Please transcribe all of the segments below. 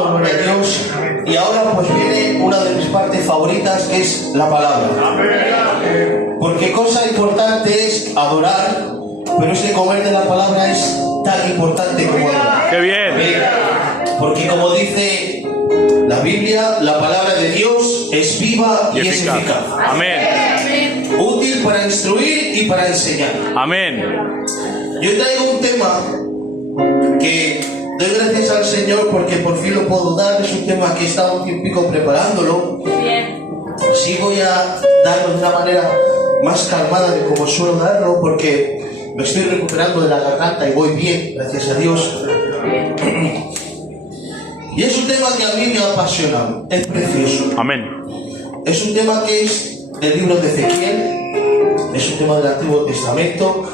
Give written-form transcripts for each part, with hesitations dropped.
Cristo, gloria a Dios. Y ahora pues viene una de mis partes favoritas, que es la palabra. Porque cosa importante es adorar, pero ese comer de la palabra es tan importante como adorar. ¡Qué bien! Porque como dice la Biblia, la palabra de Dios es viva y es eficaz. Amén. Útil para instruir y para enseñar. Amén. Yo traigo un tema que doy gracias al Señor porque por fin lo puedo dar. Es un tema que he estado un tiempo preparándolo. Sí voy a darlo de una manera más calmada de como suelo darlo, porque me estoy recuperando de la garganta y voy bien, gracias a Dios. Y es un tema que a mí me ha apasionado, es precioso. Amén. Es un tema que es del libro de Ezequiel, es un tema del Antiguo Testamento,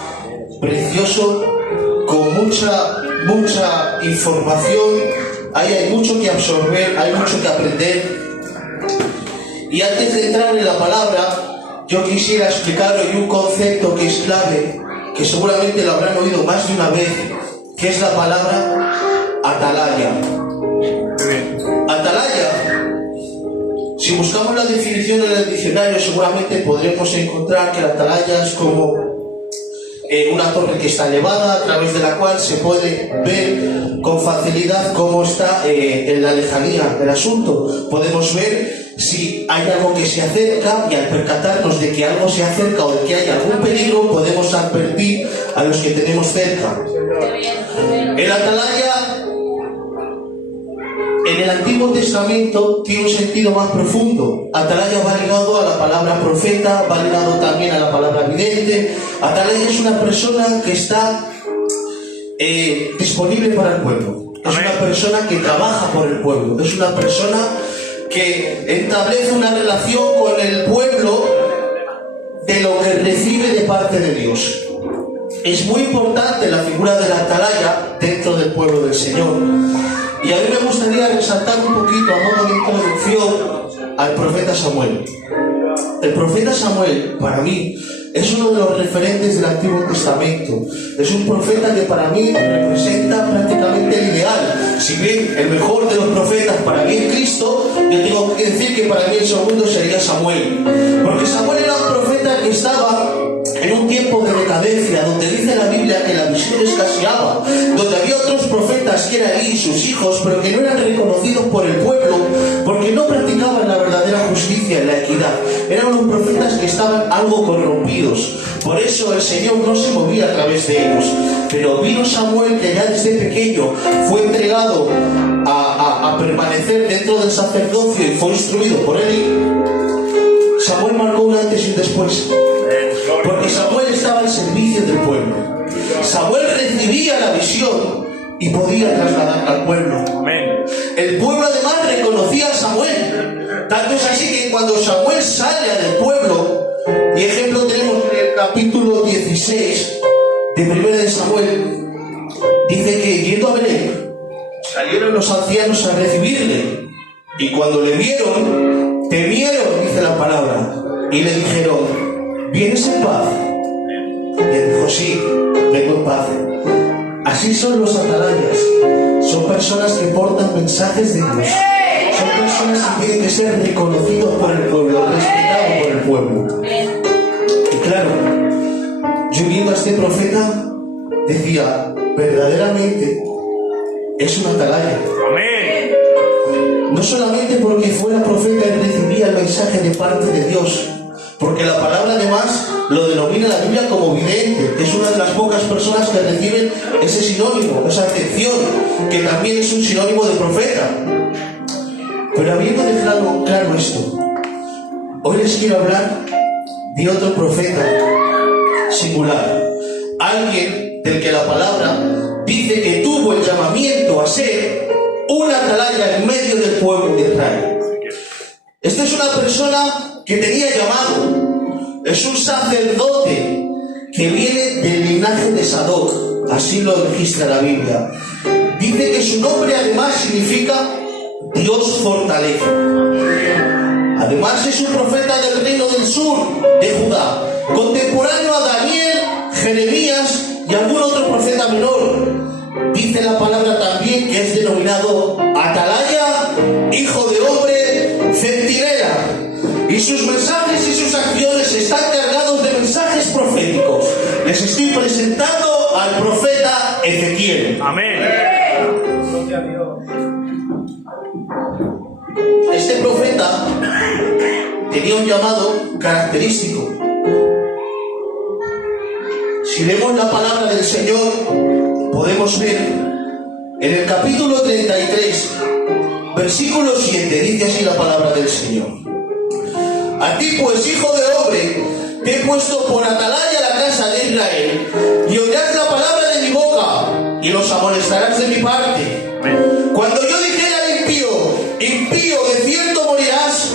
precioso, con mucha información. Ahí hay mucho que absorber, hay mucho que aprender. Y antes de entrar en la palabra, yo quisiera explicaros un concepto que es clave, que seguramente lo habrán oído más de una vez, que es la palabra atalaya. Atalaya, si buscamos la definición en el diccionario, seguramente podremos encontrar que la atalaya es como una torre que está elevada, a través de la cual se puede ver con facilidad cómo está en la lejanía el asunto. Podemos ver si hay algo que se acerca, y al percatarnos de que algo se acerca o de que hay algún peligro, podemos advertir a los que tenemos cerca. El atalaya en el Antiguo Testamento tiene un sentido más profundo. Atalaya va ligado a la palabra profeta, va ligado también a la palabra vidente. Atalaya es una persona que está disponible para el pueblo. Es una persona que trabaja por el pueblo. Es una persona que establece una relación con el pueblo de lo que recibe de parte de Dios. Es muy importante la figura del atalaya dentro del pueblo del Señor. Y a mí me gustaría resaltar un poquito, a modo de introducción, al profeta Samuel. El profeta Samuel, para mí, es uno de los referentes del Antiguo Testamento. Es un profeta que para mí representa prácticamente el ideal. Si bien el mejor de los profetas para mí es Cristo, yo tengo que decir que para mí el segundo sería Samuel. Porque Samuel era un profeta que estaba en un tiempo de decadencia, donde dice la Biblia que la visión escaseaba, donde había otros profetas que eran Elí y sus hijos, pero que no eran reconocidos por el pueblo, porque no practicaban la verdadera justicia y la equidad. Eran unos profetas que estaban algo corrompidos. Por eso el Señor no se movía a través de ellos. Pero vino Samuel, que ya desde pequeño fue entregado a permanecer dentro del sacerdocio y fue instruido por Elí. Samuel marcó un antes y un después. Porque Samuel estaba al servicio del pueblo. Samuel recibía la visión y podía trasladarla al pueblo. El pueblo además reconocía a Samuel. Tanto es así que cuando Samuel sale del pueblo, y ejemplo tenemos en el capítulo 16 de 1 de Samuel, dice que yendo a Belén, salieron los ancianos a recibirle, y cuando le vieron, temieron, dice la palabra, y le dijeron: ¿vienes en paz? Y él dijo: sí, vengo en paz. Así son los atalayas. Son personas que portan mensajes de Dios. Son personas que tienen que ser reconocidos por el pueblo, respetados por el pueblo. Y claro, yo viendo a este profeta, decía: verdaderamente es un atalaya. No solamente porque fuera profeta y recibía el mensaje de parte de Dios, porque la palabra además lo denomina la Biblia como vidente, que es una de las pocas personas que reciben ese sinónimo, esa acepción, que también es un sinónimo de profeta. Pero habiendo dejado claro esto, hoy les quiero hablar de otro profeta singular, alguien del que la palabra dice que tuvo el llamamiento a ser una atalaya en medio del pueblo de Israel. Esta es una persona que tenía llamado, es un sacerdote que viene del linaje de Sadoc, así lo registra la Biblia. Dice que su nombre además significa Dios fortalece. Además es un profeta del reino del sur de Judá, contemporáneo a Daniel, Jeremías y algún otro profeta menor. Dice la palabra también que es denominado atalaya estoy presentando al profeta Ezequiel. Amén. Este profeta tenía un llamado característico. Si leemos la palabra del Señor, podemos ver en el capítulo 33, versículo 7, dice así la palabra del Señor. A ti pues, hijo de hombre, te he puesto por atalaya a la casa de Israel, y oirás la palabra de mi boca, y los amonestarás de mi parte. Cuando yo dijera al impío, impío, de cierto morirás,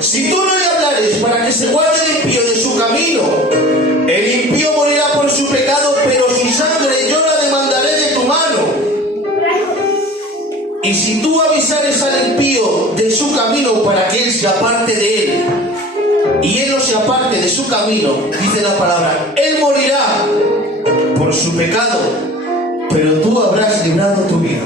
si tú no le hablares para que se guarde el impío de su camino, el impío morirá por su pecado, pero su sangre yo la demandaré de tu mano. Y si tú avisares al impío de su camino para que él se aparte de él, y él no se aparte de su camino, dice la palabra, él morirá por su pecado, pero tú habrás librado tu vida.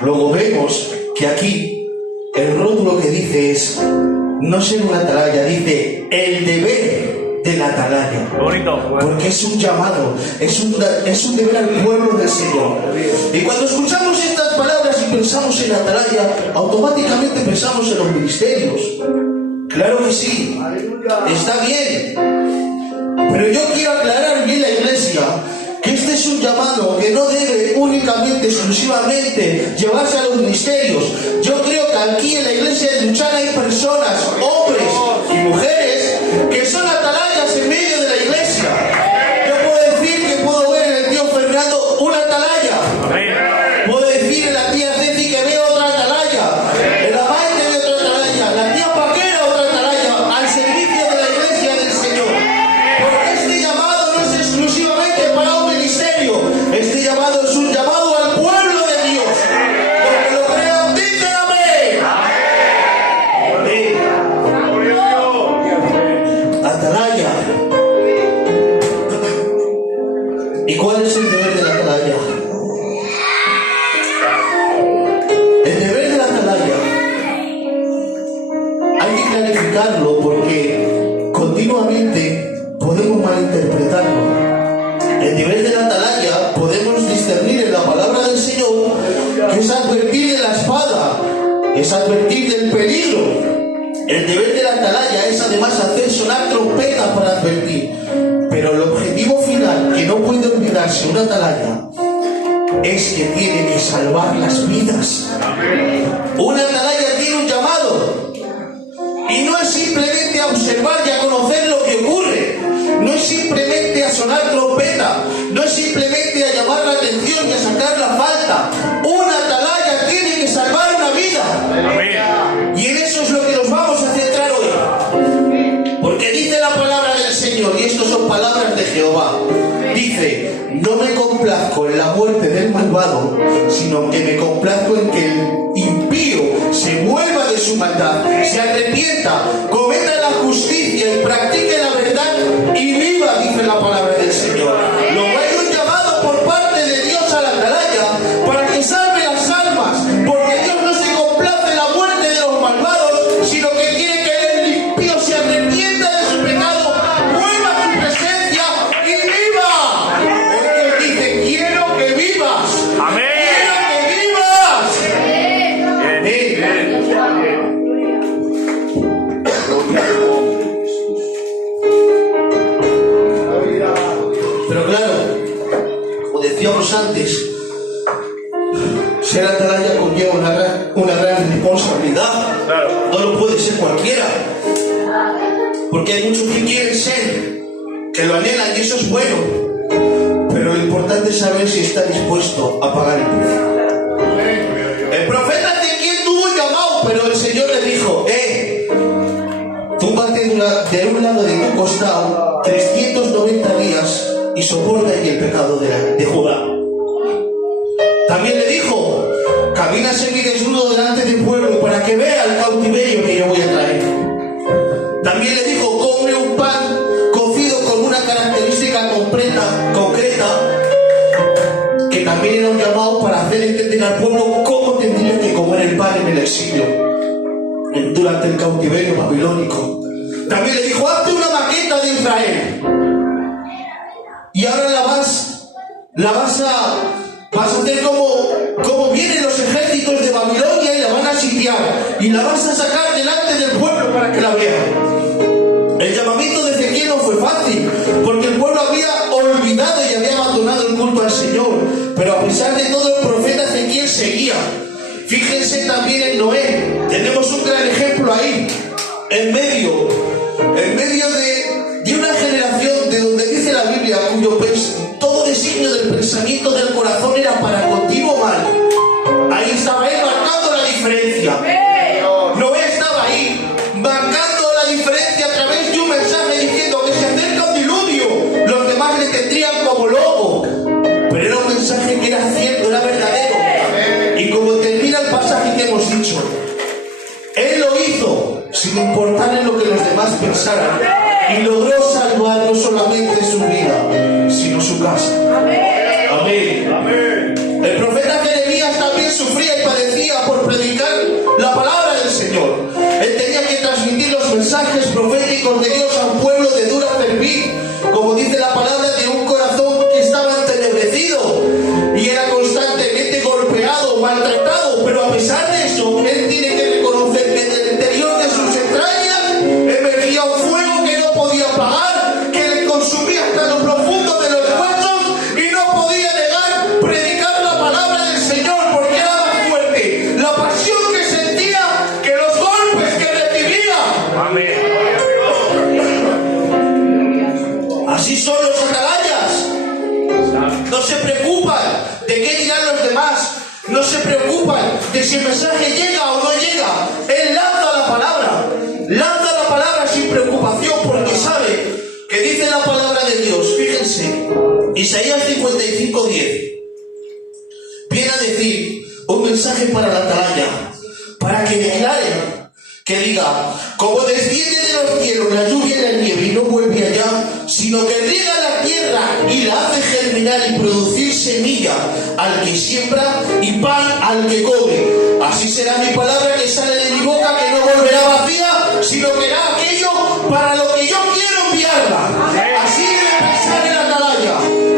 Luego vemos que aquí el rótulo que dice es no ser una atalaya, dice el deber de la atalaya. Bonito. Porque es un llamado, es un deber al pueblo del Señor. Y cuando escuchamos estas palabras y pensamos en la atalaya, automáticamente pensamos en los ministerios. Claro que sí, está bien. Pero yo quiero aclarar bien la iglesia que este es un llamado que no debe únicamente, exclusivamente llevarse a los ministerios. Yo creo que aquí en la iglesia de Luchana hay personas, hombres y mujeres, que son atalayas en medio de la iglesia. Yo puedo decir que puedo ver en el tío Fernando una atalaya. Puedo decir en la tía Ceci que veo otra atalaya. En la Maite veo otra atalaya. La tía Paquera otra atalaya. Al servicio de la iglesia del Señor. Porque este llamado no es exclusivamente para un ministerio. Este llamado es un llamado al pueblo de Dios. Los que lo crean, dicen amén. Atalaya. ¿Y cuál es el deber de la atalaya? El deber de la atalaya hay que clarificarlo porque continuamente podemos malinterpretarlo. El deber de la atalaya podemos discernir en la palabra del Señor que es advertir de la espada, es advertir del peligro. El deber de la atalaya es además hacer sonar trompetas para advertir. Pero el objetivo final que no puede olvidarse una atalaya es que tiene que salvar las vidas. Una atalaya tiene un llamado y no es simplemente a observar y a conocer lo que ocurre, no es simplemente a sonar trompeta, no es simplemente a llamar la atención y a sacar la falta. Una atalaya tiene que salvar una vida. Y en eso es lo que nos vamos a centrar hoy, porque dice la palabra del Señor, y estas son palabras de Jehová. Dice, no me complazco en la muerte del malvado, sino que me complazco en que el impío se vuelva de su maldad, se arrepienta, cometa la justicia y practique la verdad y viva, dice la palabra del Señor. Luego hay un llamado por parte de Dios a la atalaya para que salve las almas, porque Dios no se complace en la muerte de los malvados, sino que quiere que el impío se arrepienta de su pecado, vuelva a su presencia y viva. Porque Él dice, quiero que vivas. Amén. Pero claro, como decíamos antes, ser atalaya conlleva una gran responsabilidad. No lo puede ser cualquiera, porque hay muchos que quieren ser, que lo anhelan y eso es bueno, pero lo importante es saber si está dispuesto a pagar el precio. El profeta Ezequiel tuvo un llamado, pero el Señor le dijo, túmbate de un lado de tu costado 390 días y soporta ahí el pecado de Judá. También le dijo, camina semidesnudo delante del pueblo para que vea el cautiverio que yo voy a traer. También le dijo, come un pan cocido con una característica concreta, que también era un llamado para hacer entender al pueblo cómo tendría que comer el pan en el exilio durante el cautiverio babilónico. También le dijo, hazte una maqueta de Israel. y ahora vas a hacer como vienen los ejércitos de Babilonia y la van a sitiar y la vas a sacar delante del pueblo para que la vean. El llamamiento de Ezequiel no fue fácil, porque el pueblo había olvidado y había abandonado el culto al Señor, pero a pesar de todo el profeta Ezequiel seguía. Fíjense también en Noé, tenemos un gran ejemplo ahí, en medio de una generación de donde dice la Biblia, cuyo todo designio del pensamiento del corazón era para continuo mal. Ahí estaba él marcando la diferencia. Noé estaba ahí marcando la diferencia a través de un mensaje diciendo que se acerca un diluvio. Los demás le tendrían como loco, pero era un mensaje que era cierto, era verdadero. Y como termina el pasaje que hemos dicho, él lo hizo sin importar en lo que los demás pensaran, y logró salvar no solamente su vida, sino su casa. Amén. El profeta Jeremías también sufría y padecía por predicar la palabra del Señor. Él tenía que transmitir los mensajes proféticos de Dios a un pueblo de dura cerviz, como dice la palabra, de un corazón que estaba entenebrecido y era constantemente golpeado, maltratado, pero a pesar de eso, él tiene que reconocer que en el interior de sus entrañas emergía un fuego que no podía apagar, que le consumía hasta lo profundo de los huesos y no podía negar predicar la palabra del Señor, porque era más fuerte la pasión que sentía que los golpes que recibía. Amén. Así son los atalayas. No se preocupan de qué dirán los demás. No se preocupan de si el mensaje llega o no llega. Él lanza la palabra sin preocupación, porque sabe que dice la palabra de Dios. Fíjense, Isaías 55:10 viene a decir un mensaje para la atalaya, para que declare, que diga: como desciende de los cielos la lluvia y la nieve y no vuelve allá, sino que riega la tierra y la hace germinar y producir semilla al que siembra y pan al que come. Así será mi palabra que sale de mi boca, que no volverá vacía, sino que hará aquello para lo que yo quiero enviarla. Así debe pensar el atalaya.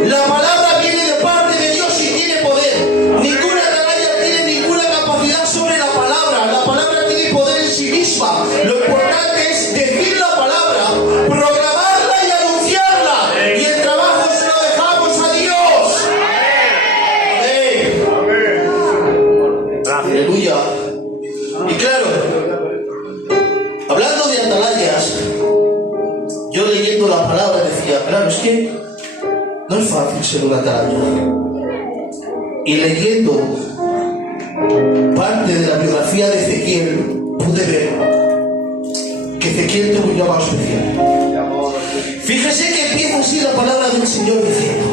La palabra viene de parte de Dios y tiene poder. Ninguna atalaya tiene ninguna capacidad sobre la palabra. La palabra tiene poder en sí misma. Lo importante es decir la palabra, programarla y anunciarla. Y el trabajo se lo dejamos a Dios. Amén. Aleluya. Y claro, hablando de atalayas, yo leyendo la palabra decía, claro, es que no es fácil ser un atalaya. Y leyendo parte de la biografía de Ezequiel, pude ver que Ezequiel tuvo un llamado especial. Fíjese que empieza así la palabra del Señor diciendo,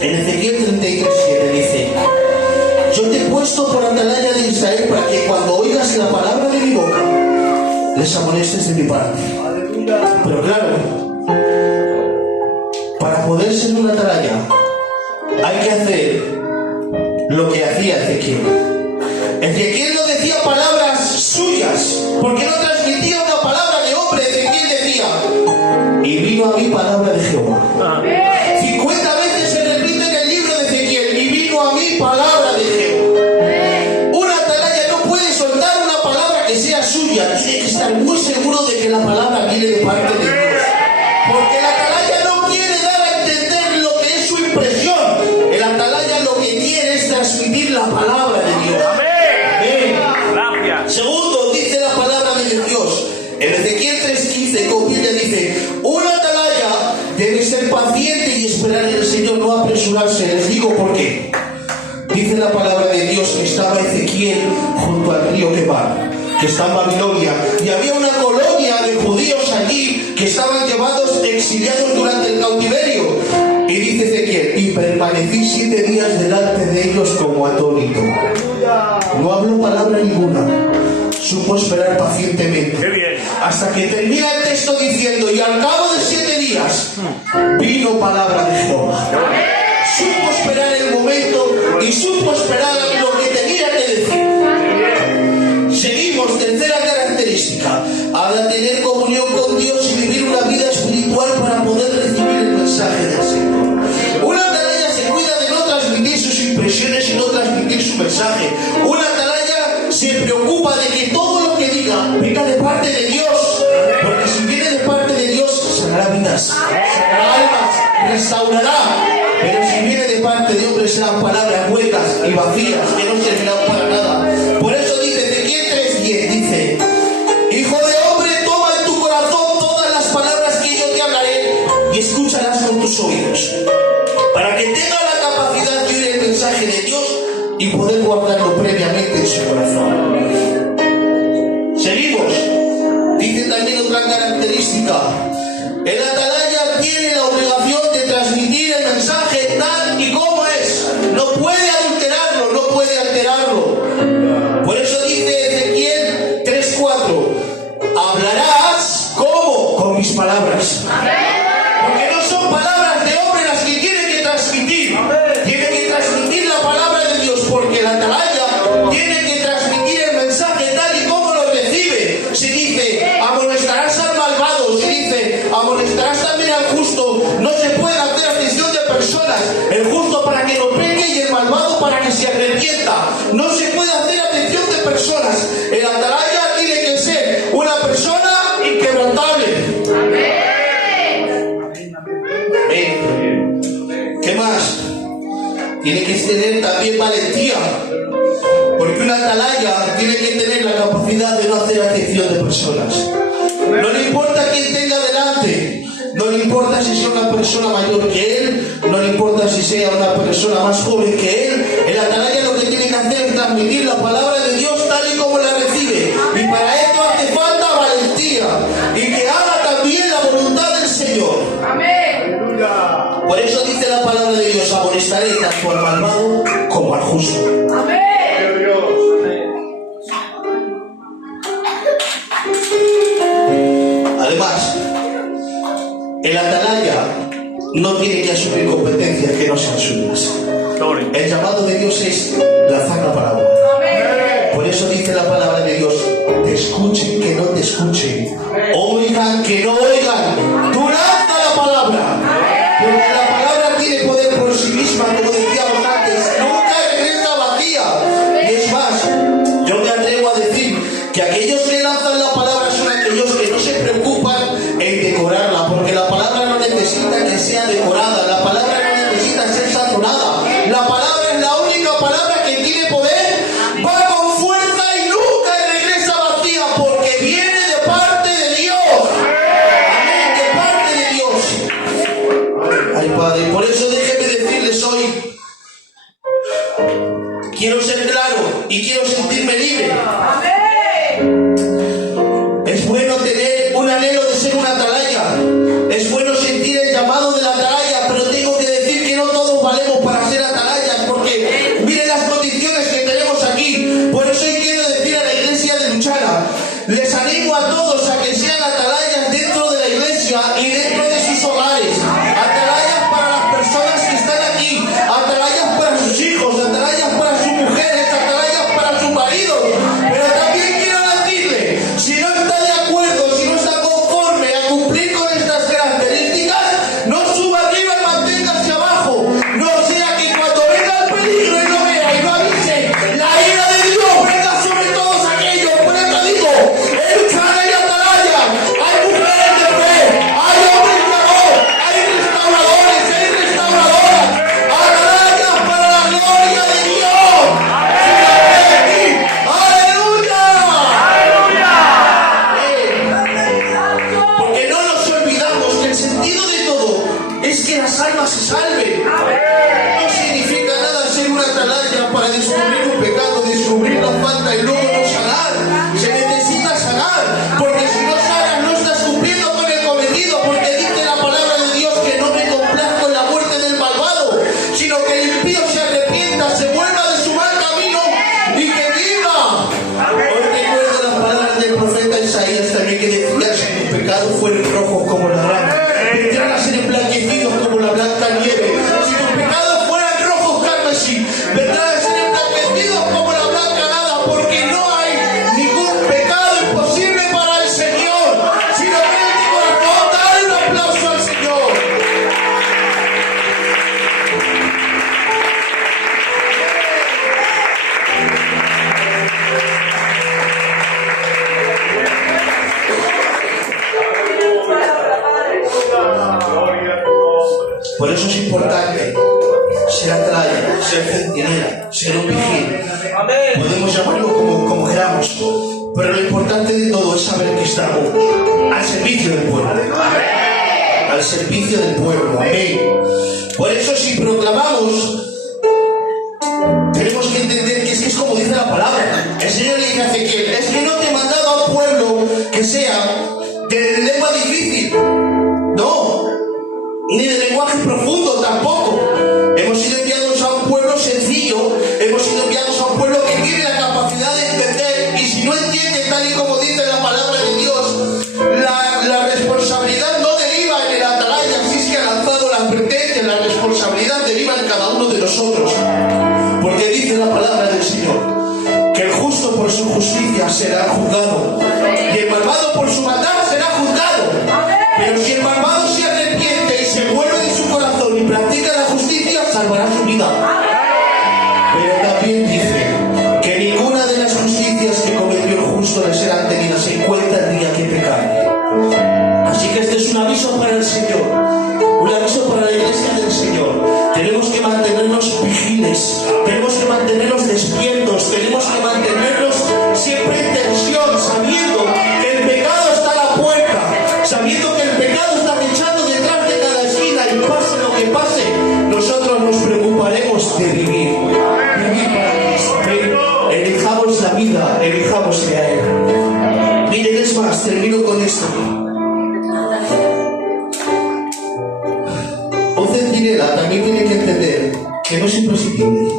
en Ezequiel 33:7 dice: yo te he puesto por atalaya de Israel para que cuando oigas la palabra de mi boca les amonestes de mi parte. Pero claro, para poder ser una atalaya hay que hacer lo que hacía Ezequiel. Ezequiel no decía palabras suyas, porque no transmitía una palabra de hombre. Ezequiel decía: y vino a mí palabra de Jehová. 50 veces se repite en el libro de Ezequiel: y vino a mí palabra de Jehová. Una atalaya no puede soltar una palabra que sea suya, tiene que estar muy seguro de que la palabra viene de parte de Dios, porque la atalaya no quiere dar a entender lo que es su impresión. El atalaya lo que quiere es transmitir la palabra de Dios. Segundo, dice la palabra de Dios en Ezequiel 3:15, como Biblia dice: un atalaya debe ser paciente y esperar en el Señor, no apresurarse. Les digo por qué. Dice la palabra de Dios que estaba Ezequiel junto al río Quebar, que está en Babilonia, y había una colonia de judíos allí que estaban llevados exiliados durante el cautiverio. Y dice Ezequiel: y permanecí 7 días delante de ellos como atónito. No habló palabra ninguna, supo esperar pacientemente. Hasta que termina el texto diciendo: y al cabo de 7 días vino palabra de Jehová. Supo esperar el momento y supo esperar lo que tenía que decir. Seguimos, tercera característica: ha de tener comunión con Dios y vivir una vida espiritual para poder recibir el mensaje del Señor. hablará. Pero si viene de parte de hombres serán palabras huecas y vacías que no servirán para nada. Por eso dice Ezequiel 3:10, dice: Hijo de hombre, toma en tu corazón todas las palabras que yo te hablaré y escúchalas con tus oídos, para que tenga la capacidad de oír el mensaje de Dios y poder guardarlo previamente en su corazón. Seguimos. Dice también otra característica: el atalaya tiene la obligación de transmitir el mensaje tal y como es. No puede adulterarlo, no puede alterarlo. Por eso dice Ezequiel 3:4: hablarás como con mis palabras. Porque no son palabras de hombre las que tiene que transmitir. Tiene que transmitir la palabra de Dios, porque el atalaya tiene que transmitir el mensaje tal y como lo recibe. Si dice: amonestarás al malvado, si dice: amonestarás también al justo, no se puede hacer acepción de personas. El justo para que no peque y el malvado para que se arrepienta. No se puede hacer acepción de personas. El atalaya tiene que ser una persona inquebrantable. ¿Qué más? Tiene que tener también valentía, porque un atalaya tiene que tener la capacidad de no hacer acepción de personas. No le importa quién tenga delante, no le importa si sea una persona mayor que él, no le importa si sea una persona más joven que él. El atalaya lo que tiene que hacer es transmitir la palabra de Dios tal y como la recibe, y para esto hace falta valentía y que haga también la voluntad del Señor. Por eso dice la palabra de Dios: amonestaré tanto al malvado como al justo. Además, el atalaya no tiene que asumir competencias que no sean suyas. El llamado de Dios es lanzar la palabra. Por eso dice la palabra de Dios: te escuchen, que no te escuchen, oigan, que no oigan. Tú lanza la palabra, porque la palabra tiene poder por sí misma, como decíamos antes, nunca regresa vacía. Y es más, yo me atrevo a decir que aquellos que lanzan la palabra son aquellos que no se preocupan en decorarla, porque la palabra no necesita que sea decorada, la palabra no necesita ser sazonada. La palabra es la única palabra que tiene poder, va con fuerza y nunca regresa vacía, porque viene de parte de Dios. Amén, de parte de Dios. Ay, Padre, por eso déjeme decirles hoy: quiero ser claro y quiero sentirme libre. Es bueno tener un anhelo de ser un atalaya, es bueno sentir el llamado del atalaya, pero tengo que decir que no todos valemos para ser atalayas, porque miren las condiciones que tenemos aquí. Por eso hoy quiero decir a la iglesia de Luchana: les animo a todos a que sean atalayas dentro de la iglesia y dentro de sus hogares. Atalayas para las personas que están aquí, atalayas para sus hijos, atalayas para sus mujeres, atalayas para sus maridos. Pero también quiero decirle: si no está de acuerdo, si no está conforme a cumplir con estas características, no suba arriba y manténgase abajo. No sea que cuando venga el peligro y lo vea y lo avise, la ira de Dios venga sobre todos aquellos. Por eso digo: el Luchana y Pero lo importante de todo es saber que estamos al servicio del pueblo. Al servicio del pueblo. Amén. Por eso si proclamamos, tenemos que entender que es como dice la palabra. El Señor le dice a Ezequiel, es que no te he mandado a un pueblo que sea de lengua difícil. No. Ni de lenguaje profundo tampoco. Hemos sido enviados a un pueblo sencillo. Hemos sido enviados a un pueblo que tiene la capacidad de entender. Y si no entiende tal y como dice la palabra de Dios, la responsabilidad no deriva en el atalaya. Si es que ha lanzado la advertencia, la responsabilidad deriva en cada uno de nosotros. Porque dice la palabra del Señor que el justo por su justicia será juzgado y el malvado por su maldad será juzgado. Pero si el malvado se arrepiente y se vuelve de su corazón y practica la justicia, salvará su vida. Pero también dice que ninguna de las justicias que cometió el justo le serán tenidas en cuenta el día que pecare. Así que este es un aviso para el Señor, un aviso para la iglesia del Señor. Tenemos que mantenernos vigiles, tenemos que mantenernos despiertos, tenemos que mantenernos siempre en tensión, sabiendo que el pecado está a la puerta, sabiendo que el pecado está acechando detrás de cada esquina y pase lo que pase, nosotros nos preocuparemos de vivir para Cristo. Elijamos la vida, elijamos de a Él. Miren, es más, termino con esto. Un centinela también tiene que entender que no es imprescindible.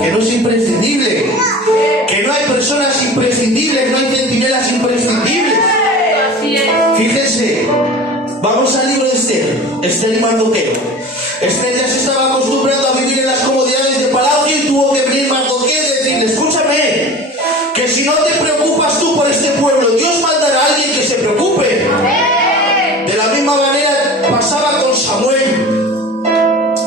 Que no es imprescindible. Que no hay personas imprescindibles, no hay centinelas imprescindibles. Fíjense, vamos al libro de Esther, Esther y Mardoqueo. Esther ya se estaba acostumbrando a vivir en las comodidades de palacio y tuvo que venir Mardoqueo y decirle, escúchame, que si no te preocupas tú por este pueblo, Dios mandará a alguien que se preocupe. De la misma manera pasaba con Samuel,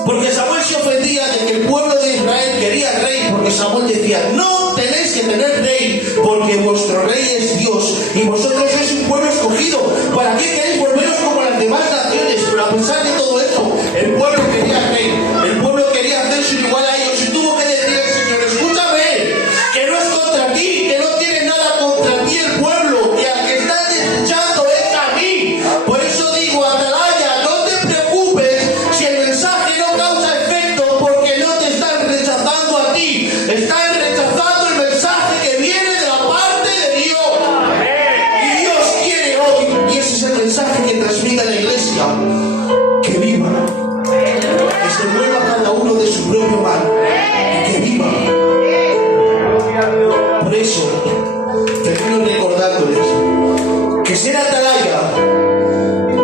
porque Samuel se ofendía de que el pueblo de Israel quería rey, porque Samuel decía, no tenéis que tener rey, porque vuestro rey es Dios y vosotros sois un pueblo escogido. ¿Para qué queréis volveros como las demás naciones? Pero a pesar de todo esto, el pueblo quería rey, el pueblo quería hacerse igual a ellos y tuvo que decir al Señor, escúchame, que no es contra ti, que no tiene nada contra ti el pueblo, que al que estás desechando es a mí. Por eso digo, atalaya, no te preocupes si el mensaje no causa efecto, porque no te están rechazando a ti, están rechazando el mensaje que viene de la parte de Dios. Y Dios quiere hoy, y ese es el mensaje que transmite la iglesia, que viva, que se mueva cada uno de su propio mal, y que viva. Por eso, termino recordándoles que ser atalaya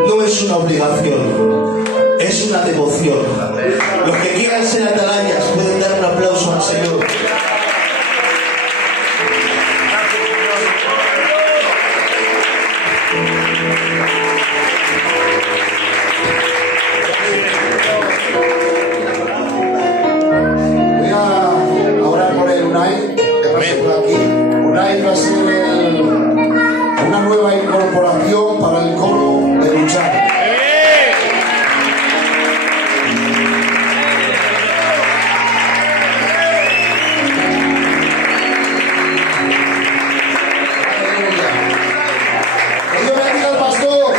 no es una obligación, es una devoción. Los que quieran ser atalayas pueden dar un aplauso al Señor. Voy a orar por el Unai, que pase por aquí. Unai va a ser una nueva incorporación para el coro de luchar. Que Dios bendiga al pastor.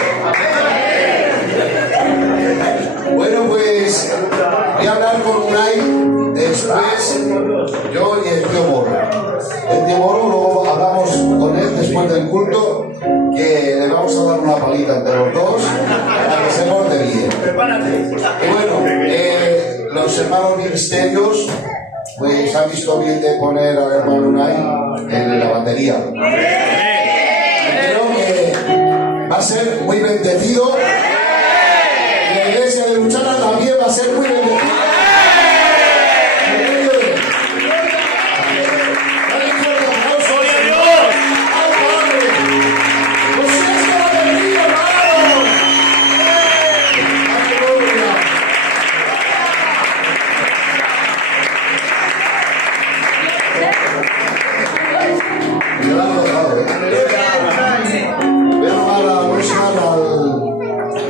Bueno, pues voy a hablar con Unai después, yo y el tío Moro. El tío Moro luego hablamos con él después del culto, que le vamos a dar una palita entre los dos para que se porte bien. Y bueno, los hermanos ministerios pues han visto bien de poner al hermano Unai en la batería. Creo que va a ser muy bendecido. Y la iglesia de Luchana también va a ser muy bendecida. Dale un fuerte aplauso. ¡Gloria a Dios! ¡Al Padre! ¡Pues es que la alegría, hermano! ¡Aleluya! Me lo han dejado, Voy a llamar a Rosa,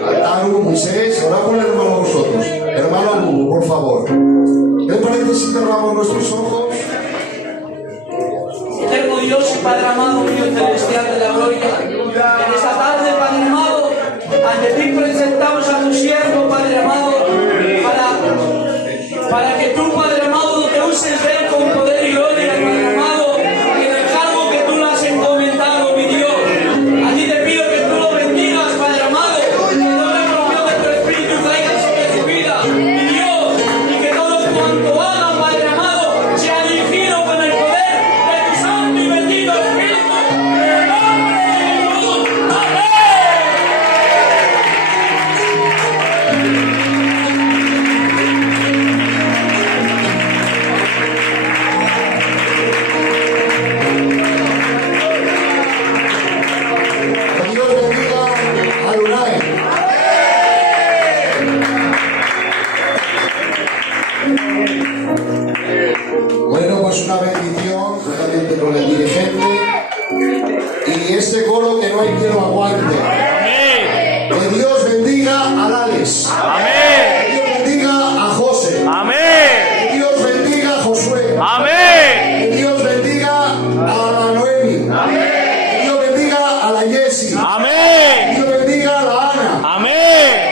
al Taru, Moisés, orad por el hermano vosotros. Hermano Lu, por favor. ¿Qué parece si cerramos nuestros ojos? Eterno Dios y Padre amado, Dios celestial de la gloria. En esta tarde, Padre amado, ante ti presentamos a tu siervo, Padre amado, para que tú, Padre amado, te uses de él con poder y gloria, Padre amado, en el cargo que tú le has encomendado, mi Dios. A ti te pido que tú lo bendigas, Padre amado, que no le rompió de tu espíritu y traiga sobre su vida, mi Dios, y que todo cuanto haga, Padre amado, sea dirigido con el poder de tu santo y bendito Espíritu. En el nombre de Jesús. Amén. Que Dios bendiga a Unai. Bueno, pues una bendición realmente con el dirigente y este coro que no hay quien lo aguante. Que Dios bendiga a Lales. Que Dios bendiga a José. Que Dios bendiga a Josué. Que Dios bendiga a la Noemi. Que Dios bendiga a la Jessie. Que Dios bendiga a la Ana.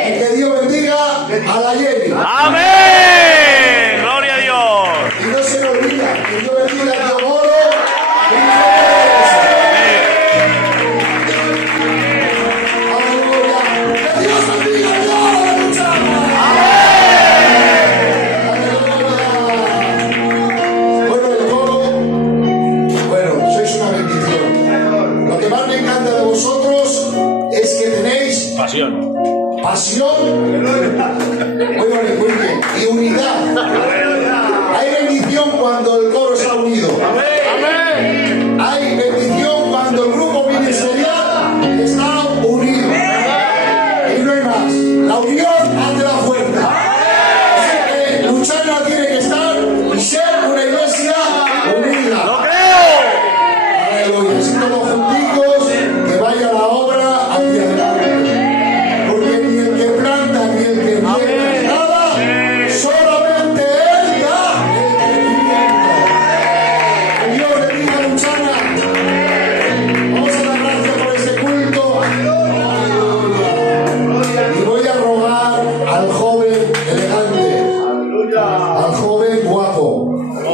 Y que Dios bendiga a la Jenny. ¡Amén! ¡Gloria a Dios! Y no se le olvida que Dios bendiga a Tío Moro. Aleluya. Que Dios bendiga a Dios, luchamos. Aleluya. Bueno, el coro, bueno, sois una bendición. Lo que más me encanta de vosotros es que tenéis Pasión. pasión, bueno, y unidad. Hay bendición cuando el coro está unido. Hay bendición cuando el grupo ministerial está unido. Y no hay más. La unión hace la fuerza. Así que Luchana tiene que estar y ser una iglesia unida. ¡Lo creo! Aleluya. Así todos junticos, que vaya la obra hacia adelante. Porque ni el que planta ni el que riega nada, solamente Él da el crecimiento. Que Dios bendiga a Luchana. Vamos a dar gracias por este culto. Aleluya. Y voy a rogar al joven elegante, al joven guapo,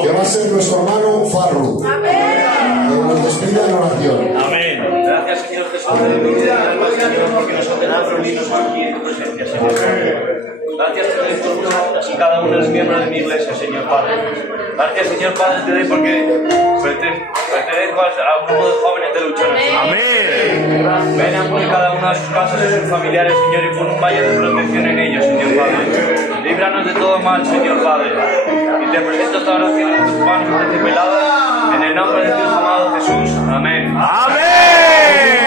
que va a ser nuestro hermano Farru. Que nos despida en oración. Amén. Gracias, Señor Jesús, de mi vida, Señor, porque nos ordenas reunirnos aquí en tu presencia, Señor. Gracias te doy por todos y cada uno de los miembros de mi iglesia, Señor Padre. Gracias, Señor Padre, te doy porque pertenezco a un grupo de jóvenes de luchadores. Amén. Vengan por cada una de sus casas y sus familiares, Señor, y pon un valle de protección en ellos, Señor Padre. Líbranos de todo mal, Señor Padre. Y te presento esta oración en tus manos interpeladas, en el nombre de Dios amado Jesús. Amén. Amén.